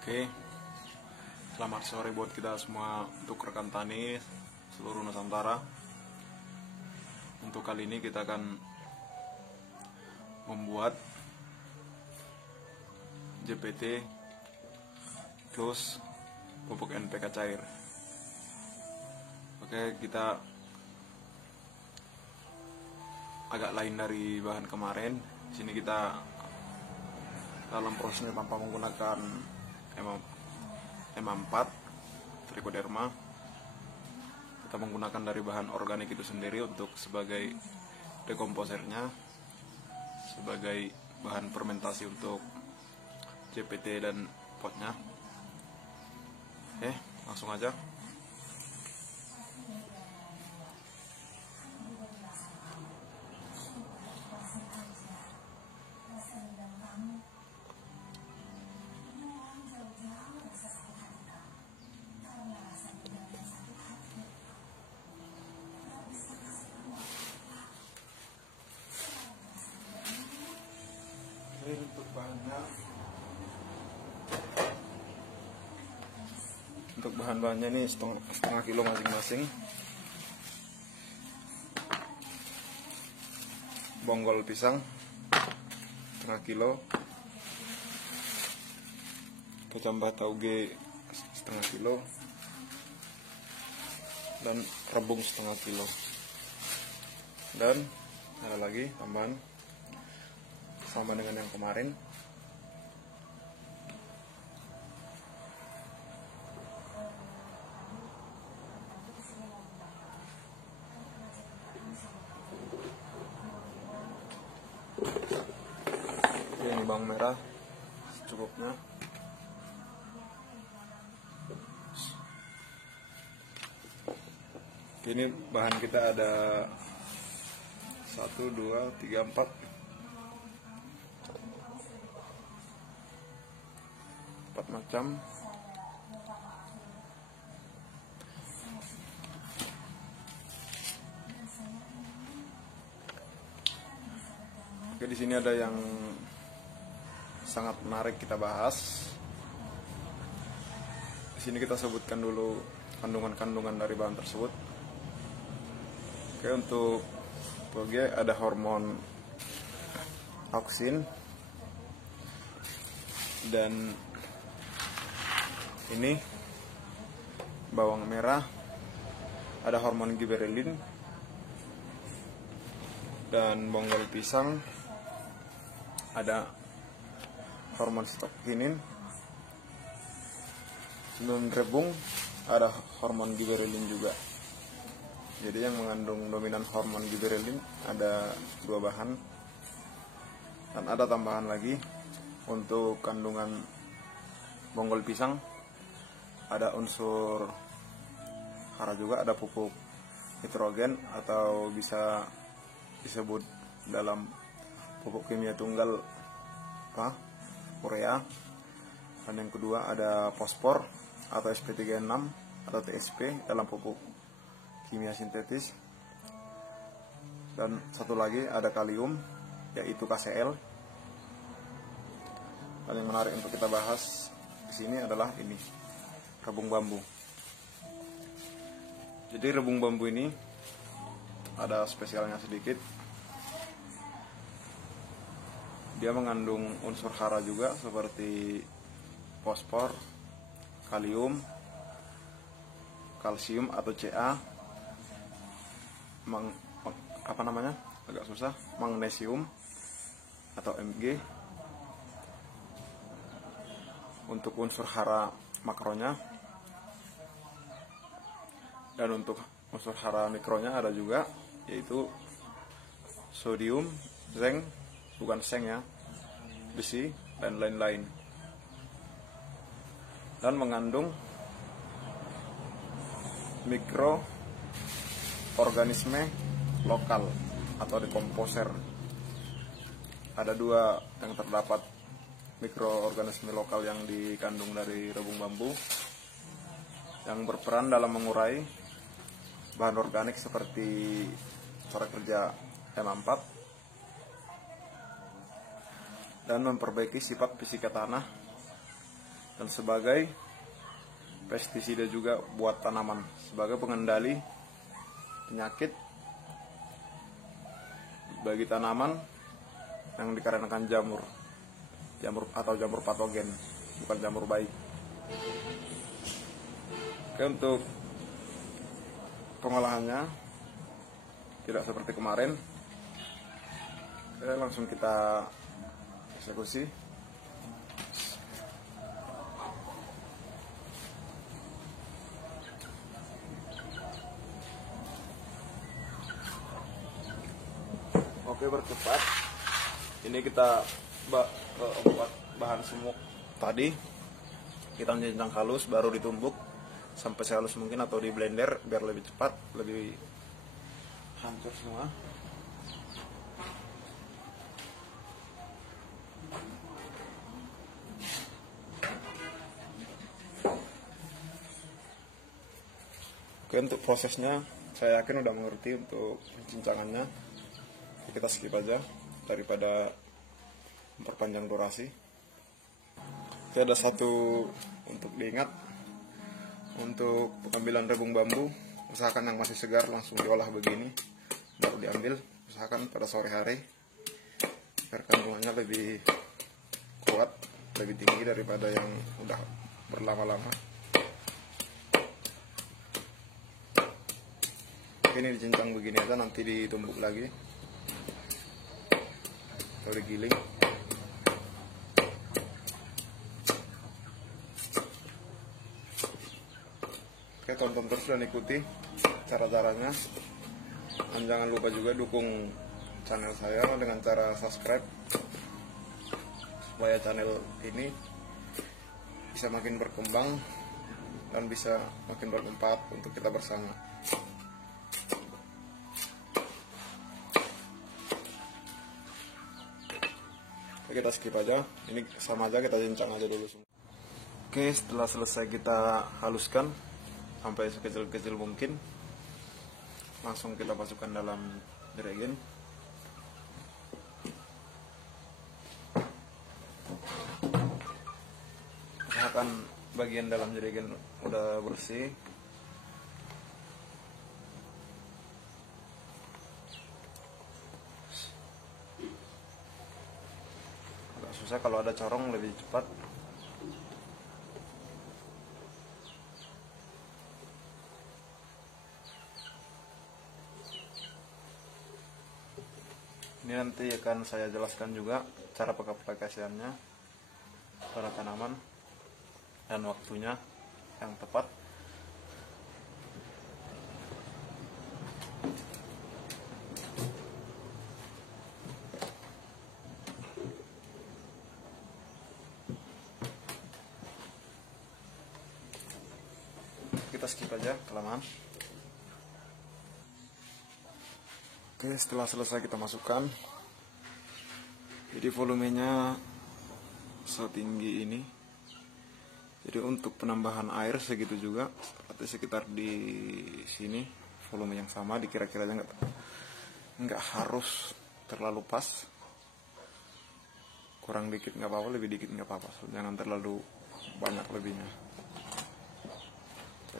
Oke, selamat sore buat kita semua untuk rekan tani seluruh Nusantara. Untuk kali ini kita akan membuat JPT plus pupuk NPK cair. Oke, kita agak lain dari bahan kemarin. Di sini kita dalam prosesnya tanpa menggunakan M4 trichoderma, kita menggunakan dari bahan organik itu sendiri untuk sebagai dekomposernya, sebagai bahan fermentasi untuk JPT dan potnya. Oke, langsung aja. Untuk bahan-bahannya ini setengah kilo masing-masing. Bonggol pisang setengah kilo, kecambah tauge setengah kilo, dan rebung setengah kilo. Dan ada lagi tambahan sama dengan yang kemarin. Ini bawang merah secukupnya. Ini bahan kita ada 1, 2, 3, 4 macam. Oke, di sini ada yang sangat menarik kita bahas. Di sini kita sebutkan dulu kandungan-kandungan dari bahan tersebut. Oke, untuk toge ada hormon auksin, dan ini bawang merah ada hormon giberelin, dan bonggol pisang ada hormon stokinin, dan rebung ada hormon giberelin juga. Jadi yang mengandung dominan hormon giberelin ada 2 bahan, dan ada tambahan lagi untuk kandungan bonggol pisang. Ada unsur hara juga, ada pupuk nitrogen atau bisa disebut dalam pupuk kimia tunggal urea. Dan yang kedua ada fosfor atau sp3/6 atau TSP dalam pupuk kimia sintetis. Dan satu lagi ada kalium, yaitu KCl. Dan yang menarik untuk kita bahas di sini adalah ini, rebung bambu. Jadi rebung bambu ini ada spesialnya sedikit. Dia mengandung unsur hara juga seperti fosfor, kalium, kalsium atau Ca, magnesium atau Mg. Untuk unsur hara makronya, dan untuk unsur hara mikronya ada juga, yaitu sodium, zinc, bukan seng ya, besi, dan lain-lain. Dan mengandung mikroorganisme lokal atau dekomposer. Ada 2 yang terdapat mikroorganisme lokal yang dikandung dari rebung bambu, yang berperan dalam mengurai bahan organik seperti cara kerja M4 dan memperbaiki sifat fisika tanah dan sebagai pestisida juga buat tanaman, sebagai pengendali penyakit bagi tanaman yang dikarenakan jamur atau jamur patogen, bukan jamur baik. Oke, untuk pengolahannya tidak seperti kemarin. Oke, langsung kita eksekusi. Oke, bercepat. Ini kita buat bahan semuk tadi, kita menjencang halus, baru ditumbuk sampai sehalus mungkin atau di blender biar lebih cepat, lebih hancur semua. Oke, untuk prosesnya saya yakin udah mengerti untuk pencincangannya. Kita skip aja daripada memperpanjang durasi. Oke, ada satu untuk diingat, untuk pengambilan rebung bambu, usahakan yang masih segar langsung diolah begini, baru diambil. Usahakan pada sore hari agar kandungannya lebih kuat, lebih tinggi daripada yang udah berlama-lama. Ini dicincang begini aja, nanti ditumbuk lagi atau digiling. Oke, tonton terus dan ikuti cara-caranya. Dan jangan lupa juga dukung channel saya dengan cara subscribe, supaya channel ini bisa makin berkembang dan bisa makin bermanfaat untuk kita bersama. Kita skip aja, ini sama aja, kita cincang aja dulu semua. Oke, setelah selesai kita haluskan sampai sekecil-kecil mungkin, langsung kita masukkan dalam jerigen. Usahakan bagian dalam jerigen udah bersih. Susah kalau ada corong, lebih cepat. Ini nanti akan saya jelaskan juga cara pengaplikasiannya pada tanaman dan waktunya yang tepat. Kita skip aja, kelamaan. Oke, setelah selesai kita masukkan. Jadi volumenya setinggi ini. Jadi untuk penambahan air segitu juga, berarti sekitar di sini volume yang sama, dikira-kiranya nggak harus terlalu pas. Kurang dikit nggak apa-apa, lebih dikit nggak apa-apa, jangan terlalu banyak lebihnya.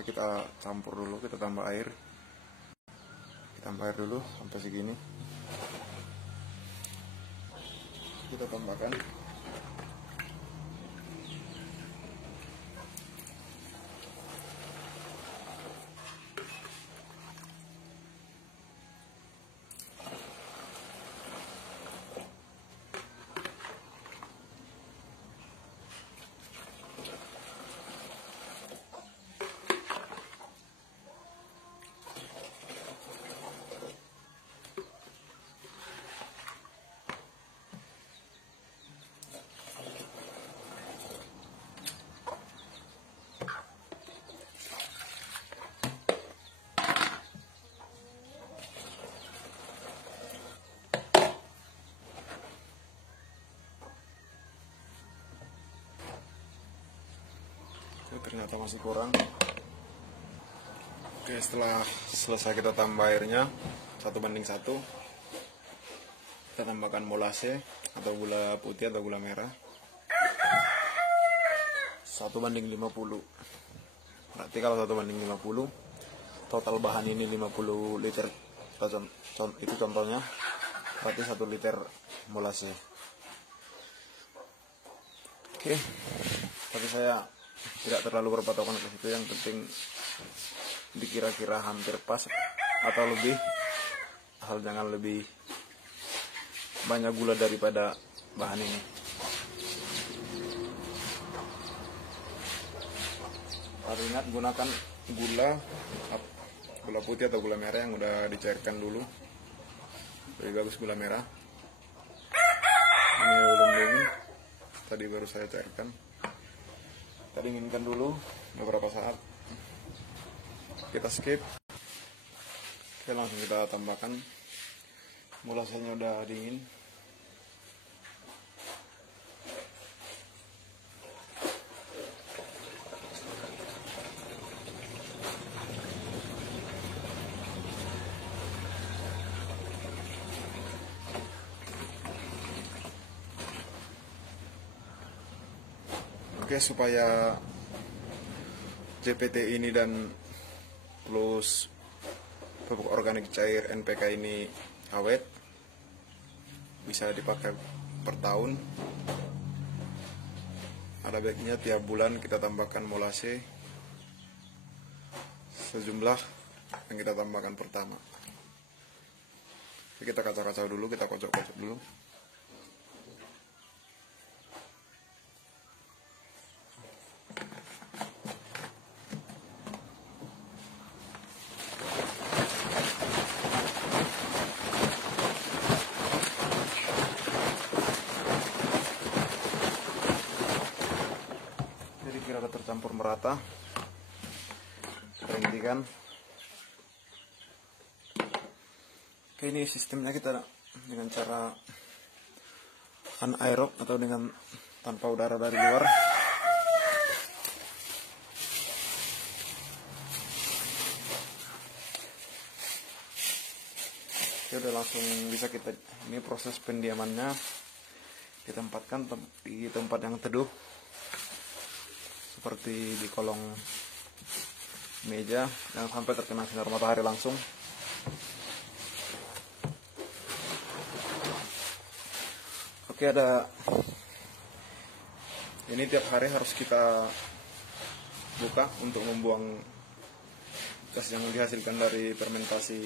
Kita campur dulu, kita tambah air. Kita tambah air dulu sampai segini. Kita tambahkan. Ternyata masih kurang. Oke, setelah selesai kita tambah airnya 1:1, kita tambahkan molase atau gula putih atau gula merah 1:50. Berarti kalau 1:50, total bahan ini 50 liter. Itu contohnya, berarti 1 liter molase. Oke, tapi saya tidak terlalu berpatokan ke situ. Yang penting dikira-kira hampir pas atau lebih, asal jangan lebih banyak gula daripada bahan ini. Harus ingat gunakan gula putih atau gula merah yang udah dicairkan dulu. Lebih bagus gula merah. Ini belum dingin, tadi baru saya cairkan. Kita dinginkan dulu beberapa saat. Kita skip. Oke, langsung kita tambahkan. Molasenya udah dingin. Oke, supaya JPT ini dan plus pupuk organik cair NPK ini awet, bisa dipakai per tahun. Ada baiknya tiap bulan kita tambahkan molase sejumlah yang kita tambahkan pertama. Jadi kita kacau-kacau dulu, kita kocok-kocok dulu. Kira tercampur merata, hentikan. Oke, ini sistemnya kita dengan cara anaerob atau dengan tanpa udara dari luar. Oke, udah langsung bisa kita, ini proses pendiamannya ditempatkan di tempat yang teduh, seperti di kolong meja, jangan sampai terkena sinar matahari langsung. Oke, ini tiap hari harus kita buka untuk membuang gas yang dihasilkan dari fermentasi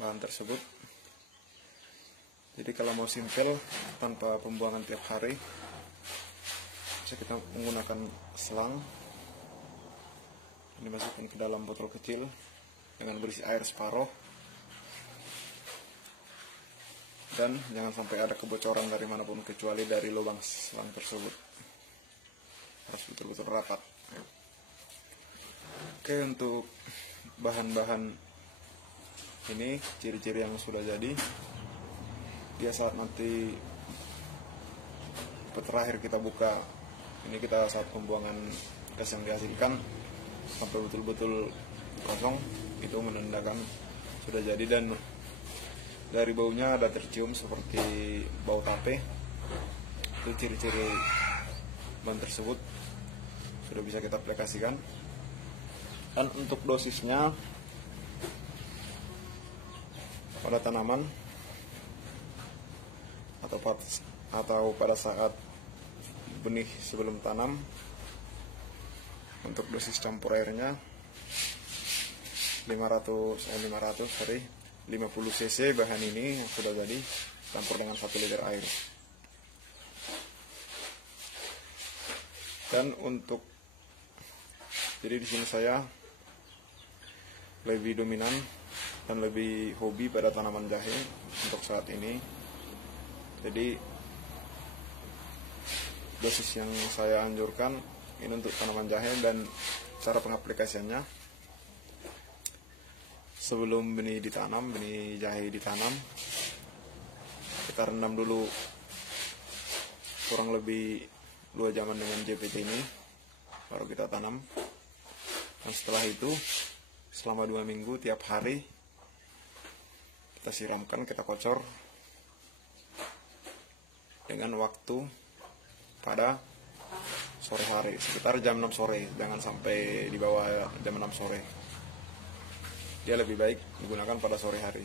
bahan tersebut. Jadi kalau mau simpel tanpa pembuangan tiap hari, kita menggunakan selang. Ini masukkan ke dalam botol kecil dengan berisi air separuh, dan jangan sampai ada kebocoran dari manapun kecuali dari lubang selang tersebut. Harus betul-betul rapat. Oke, untuk bahan-bahan ini, ciri-ciri yang sudah jadi, dia saat nanti terakhir kita buka, ini kita saat pembuangan gas yang dihasilkan sampai betul-betul kosong, itu menandakan sudah jadi. Dan dari baunya ada tercium seperti bau tape. Itu ciri-ciri bahan tersebut sudah bisa kita aplikasikan. Dan untuk dosisnya pada tanaman atau pada saat benih sebelum tanam, untuk dosis campur airnya 50 cc bahan ini yang sudah jadi, campur dengan 1 liter air. Dan untuk, jadi di sini saya lebih dominan dan lebih hobi pada tanaman jahe untuk saat ini. Jadi dosis yang saya anjurkan ini untuk tanaman jahe, dan cara pengaplikasiannya sebelum benih jahe ditanam, kita rendam dulu kurang lebih 2 jaman dengan JPT ini, baru kita tanam. Dan setelah itu selama 2 minggu tiap hari kita siramkan, kita kocor dengan waktu pada sore hari, sekitar jam 6 sore, jangan sampai di bawah jam 6 sore. Dia lebih baik digunakan pada sore hari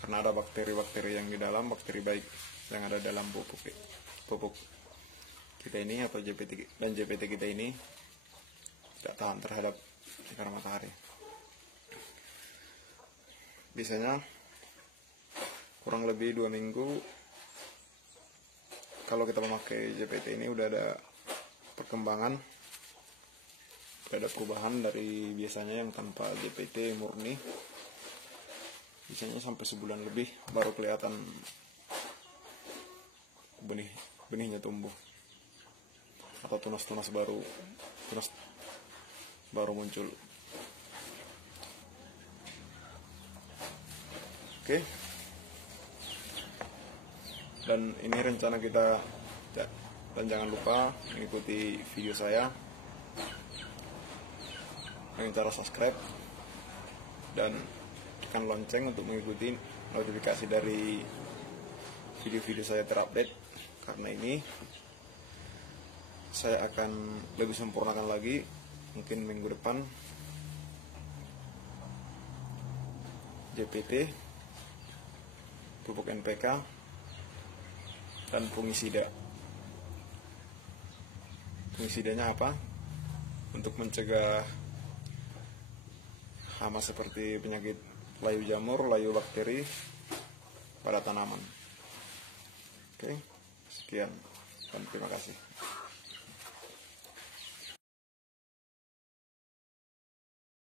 karena ada bakteri-bakteri yang di dalam, bakteri baik yang ada dalam pupuk kita ini atau JPT kita ini tidak tahan terhadap sinar matahari. Biasanya kurang lebih 2 minggu kalau kita memakai JPT ini udah ada perkembangan, udah ada perubahan dari biasanya yang tanpa JPT murni. Biasanya sampai sebulan lebih baru kelihatan benihnya tumbuh atau tunas baru muncul. Oke. Dan ini rencana kita, dan jangan lupa mengikuti video saya dengan cara subscribe dan tekan lonceng untuk mengikuti notifikasi dari video-video saya terupdate, karena ini saya akan lebih sempurnakan lagi mungkin minggu depan JPT, pupuk NPK, dan fungisida. Fungisidanya apa? Untuk mencegah hama seperti penyakit layu jamur, layu bakteri pada tanaman. Oke, sekian dan terima kasih.